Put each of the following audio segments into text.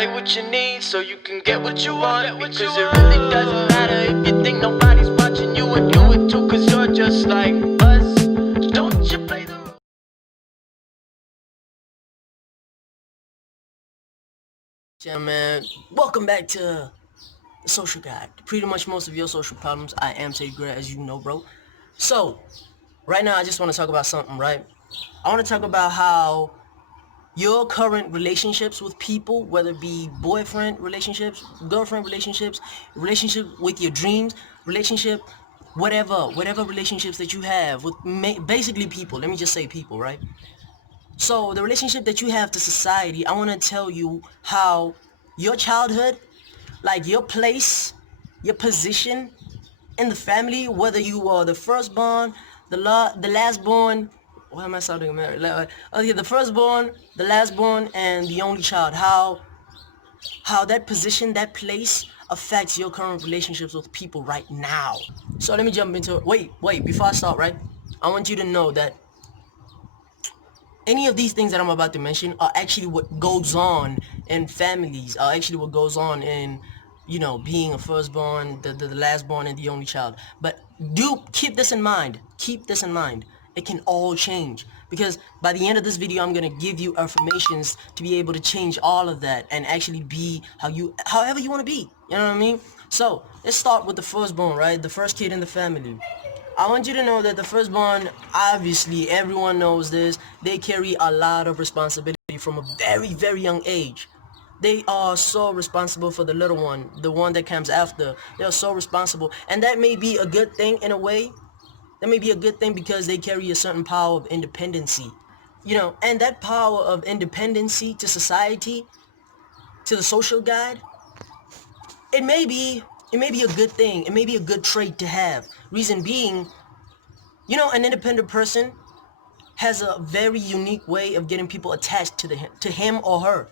What you need so you can get what you want, because it really doesn't matter if you think nobody's watching you, and do it too, cause you're just like us. Don't you play the role. Yeah, man. Welcome back to the Social Guide. Pretty much most of your social problems. I am Teddy Greer, as you know, bro. So, right now, I just want to talk about something, right? I want to talk about how your current relationships with people, whether it be boyfriend relationships, girlfriend relationships, relationship with your dreams, relationship, whatever relationships that you have with basically people. Let me just say people, right? So the relationship that you have to society, I want to tell you how your childhood, like your place, your position in the family, whether you are the firstborn, the lastborn, why am I sounding married? Okay, the firstborn, the lastborn, and the only child. How that position, that place affects your current relationships with people right now. So let me jump into it. Wait, before I start, right? I want you to know that any of these things that I'm about to mention are actually what goes on in families, are actually what goes on in, being a firstborn, the lastborn, and the only child. But do keep this in mind. Keep this in mind. It can all change, because by the end of this video, I'm gonna give you affirmations to be able to change all of that and actually be however you want to be. You know what I mean? So let's start with the firstborn, right? The first kid in the family. I want you to know that the firstborn, obviously, everyone knows this, they carry a lot of responsibility from a very, very young age. They are so responsible for the little one, the one that comes after. They are so responsible. And that may be a good thing in a way. That may be a good thing because they carry a certain power of independency. And that power of independency to society, to the social guide, it may be a good thing. It may be a good trait to have. Reason being, an independent person has a very unique way of getting people attached to him or her.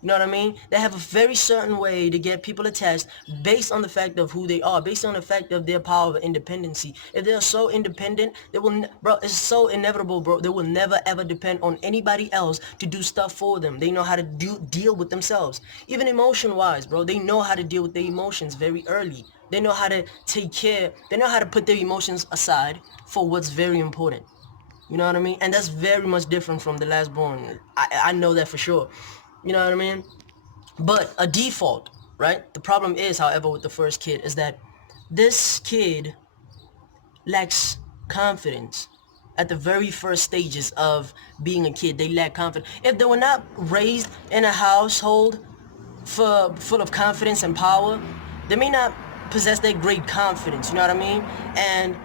You know what I mean? They have a very certain way to get people attached based on the fact of who they are, based on the fact of their power of independency. If they're so independent, they will, bro, it's so inevitable, bro. They will never ever depend on anybody else to do stuff for them. They know how to deal with themselves. Even emotion-wise, bro, they know how to deal with their emotions very early. They know how to take care. They know how to put their emotions aside for what's very important. You know what I mean? And that's very much different from the last born. I know that for sure. You know what I mean? But a default, right? The problem is, however, with the first kid is that this kid lacks confidence. At the very first stages of being a kid, they lack confidence. If they were not raised in a household full of confidence and power, they may not possess that great confidence, you know what I mean? And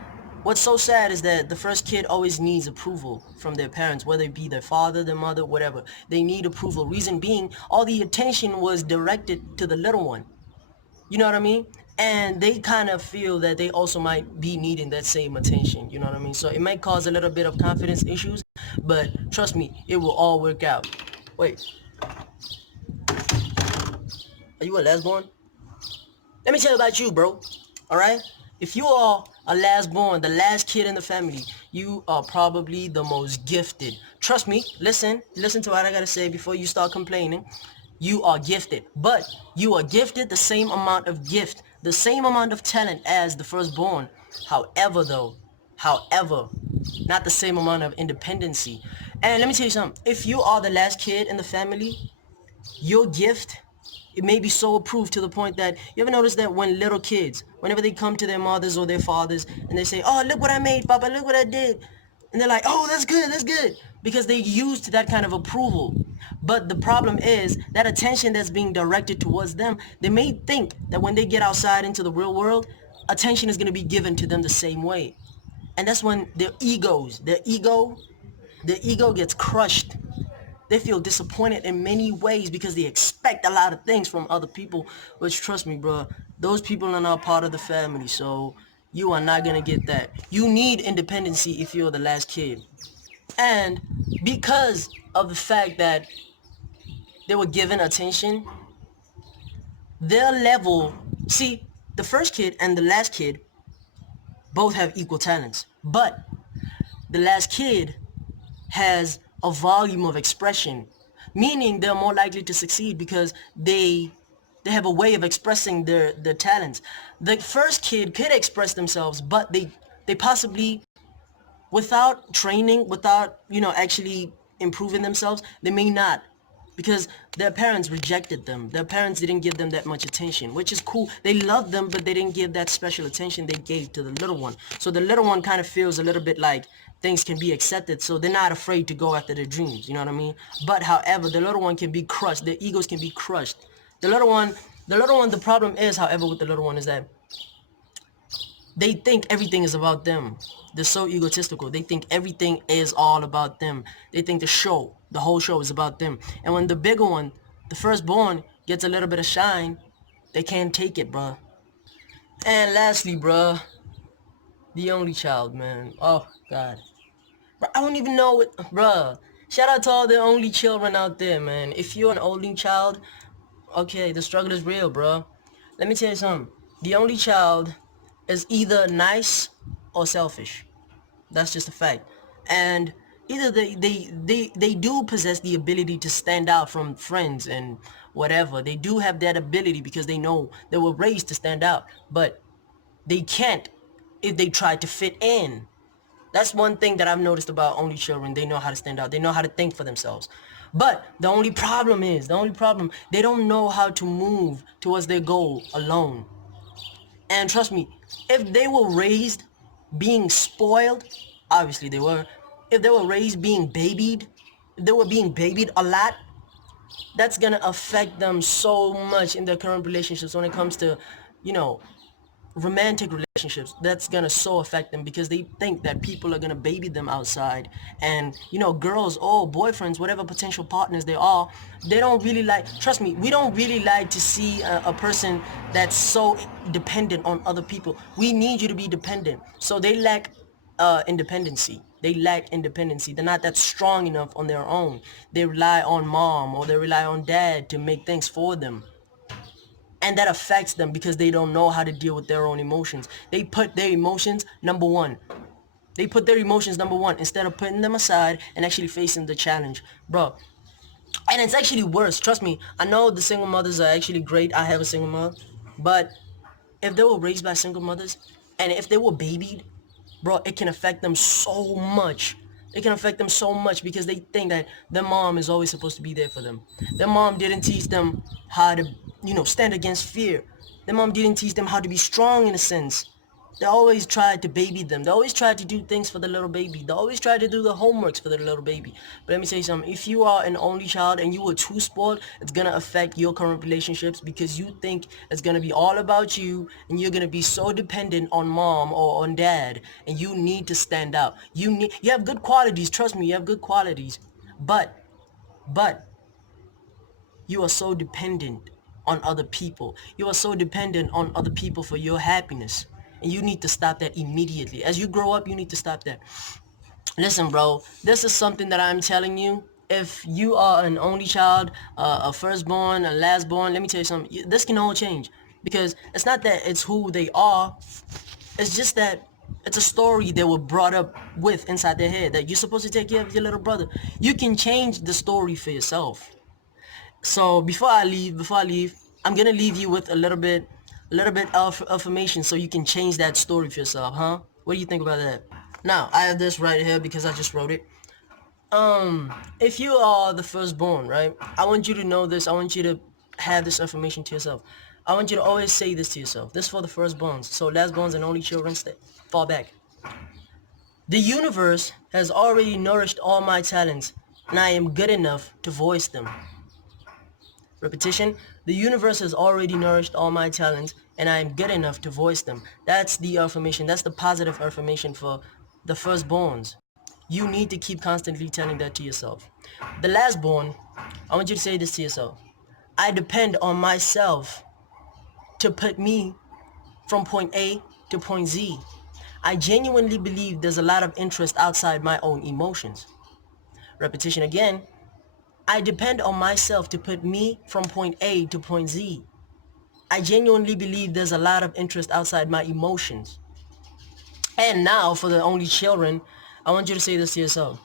what's so sad is that the first kid always needs approval from their parents, whether it be their father, their mother, whatever. They need approval. Reason being, all the attention was directed to the little one. You know what I mean? And they kind of feel that they also might be needing that same attention. You know what I mean? So it might cause a little bit of confidence issues, but trust me, it will all work out. Wait, are you a lesbian? Let me tell you about you, bro. All right? If you are a last born, the last kid in the family, you are probably the most gifted. Trust me, listen to what I gotta say before you start complaining. You are gifted, but you are gifted the same amount of gift, the same amount of talent as the firstborn. However, not the same amount of independency. And let me tell you something. If you are the last kid in the family, your gift, it may be so approved to the point that you ever notice that when little kids, whenever they come to their mothers or their fathers and they say, oh, look what I made, Papa, look what I did, and they're like, oh, that's good, because they used that kind of approval. But the problem is that attention that's being directed towards them, they may think that when they get outside into the real world, attention is going to be given to them the same way. And that's when their ego gets crushed. They feel disappointed in many ways because they expect a lot of things from other people, which, trust me, bro, those people are not part of the family, so you are not gonna get that. You need independency if you're the last kid. And because of the fact that they were given attention, their level, see, the first kid and the last kid both have equal talents, but the last kid has a volume of expression, meaning they're more likely to succeed because they have a way of expressing their talents. The first kid could express themselves, but they possibly, without training, without actually improving themselves, they may not, because their parents rejected them. Their parents didn't give them that much attention, which is cool. They loved them, but they didn't give that special attention they gave to the little one. So the little one kind of feels a little bit like things can be accepted, so they're not afraid to go after their dreams, you know what I mean? But however, the little one can be crushed. Their egos can be crushed. The problem is, however, with the little one is that they think everything is about them. They're so egotistical. They think everything is all about them. They think the whole show is about them. And when the bigger one, the firstborn, gets a little bit of shine, they can't take it, bruh. And lastly, bruh, the only child, man. Oh, God. Bruh, I don't even know what, bruh. Shout out to all the only children out there, man. If you're an only child, okay, the struggle is real, bruh. Let me tell you something. The only child is either nice or selfish. That's just a fact. And either they do possess the ability to stand out from friends and whatever. They do have that ability because they know they were raised to stand out. But they can't if they try to fit in. That's one thing that I've noticed about only children. They know how to stand out. They know how to think for themselves. But the only problem, they don't know how to move towards their goal alone. And trust me, if they were raised being spoiled, obviously they were, if they were raised being babied, if they were being babied a lot, that's gonna affect them so much in their current relationships when it comes to, romantic relationships. That's gonna so affect them because they think that people are gonna baby them outside. And girls or boyfriends, whatever potential partners they are, they don't really like, trust me, we don't really like to see a person that's so dependent on other people. We need you to be dependent. So they lack independency. They're not that strong enough on their own. They rely on mom or they rely on dad to make things for them. And that affects them because they don't know how to deal with their own emotions. They put their emotions number one. Instead of putting them aside and actually facing the challenge. Bro, and it's actually worse. Trust me. I know the single mothers are actually great. I have a single mother. But if they were raised by single mothers and if they were babied, bro, it can affect them so much. Because they think that their mom is always supposed to be there for them. Their mom didn't teach them how to, stand against fear. Their mom didn't teach them how to be strong in a sense. They always tried to baby them. They always tried to do things for the little baby. They always tried to do the homeworks for the little baby. But let me tell you something. If you are an only child and you were too spoiled, it's going to affect your current relationships because you think it's going to be all about you and you're going to be so dependent on mom or on dad, and you need to stand out. You have good qualities. Trust me, you have good qualities. But you are so dependent on other people. You are so dependent on other people for your happiness. And you need to stop that immediately. As you grow up, you need to stop that. Listen, bro, this is something that I'm telling you. If you are an only child, a firstborn, a lastborn, let me tell you something. This can all change. Because it's not that it's who they are. It's just that it's a story they were brought up with inside their head. That you're supposed to take care of your little brother. You can change the story for yourself. So before I leave, I'm gonna leave you with a little bit of information so you can change that story for yourself, huh? What do you think about that? Now, I have this right here because I just wrote it. If you are the firstborn, right? I want you to know this. I want you to have this information to yourself. I want you to always say this to yourself. This is for the firstborns. So lastborns and only children, fall back. The universe has already nourished all my talents, and I am good enough to voice them. Repetition, the universe has already nourished all my talents and I am good enough to voice them. That's the affirmation. That's the positive affirmation for the firstborns. You need to keep constantly telling that to yourself. The lastborn, I want you to say this to yourself. I depend on myself to put me from point A to point Z. I genuinely believe there's a lot of interest outside my own emotions. Repetition again. I depend on myself to put me from point A to point Z. I genuinely believe there's a lot of interest outside my emotions. And now, for the only children, I want you to say this to yourself.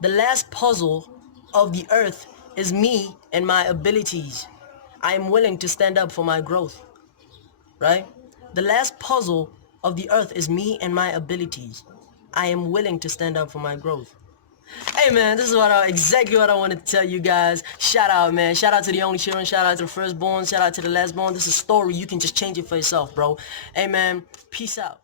The last puzzle of the earth is me and my abilities. I am willing to stand up for my growth, right? The last puzzle of the earth is me and my abilities. I am willing to stand up for my growth. Hey man, this is exactly what I wanted to tell you guys. Shout out, man. Shout out to the only children. Shout out to the firstborn. Shout out to the lastborn. This is a story. You can just change it for yourself, bro. Hey man, peace out.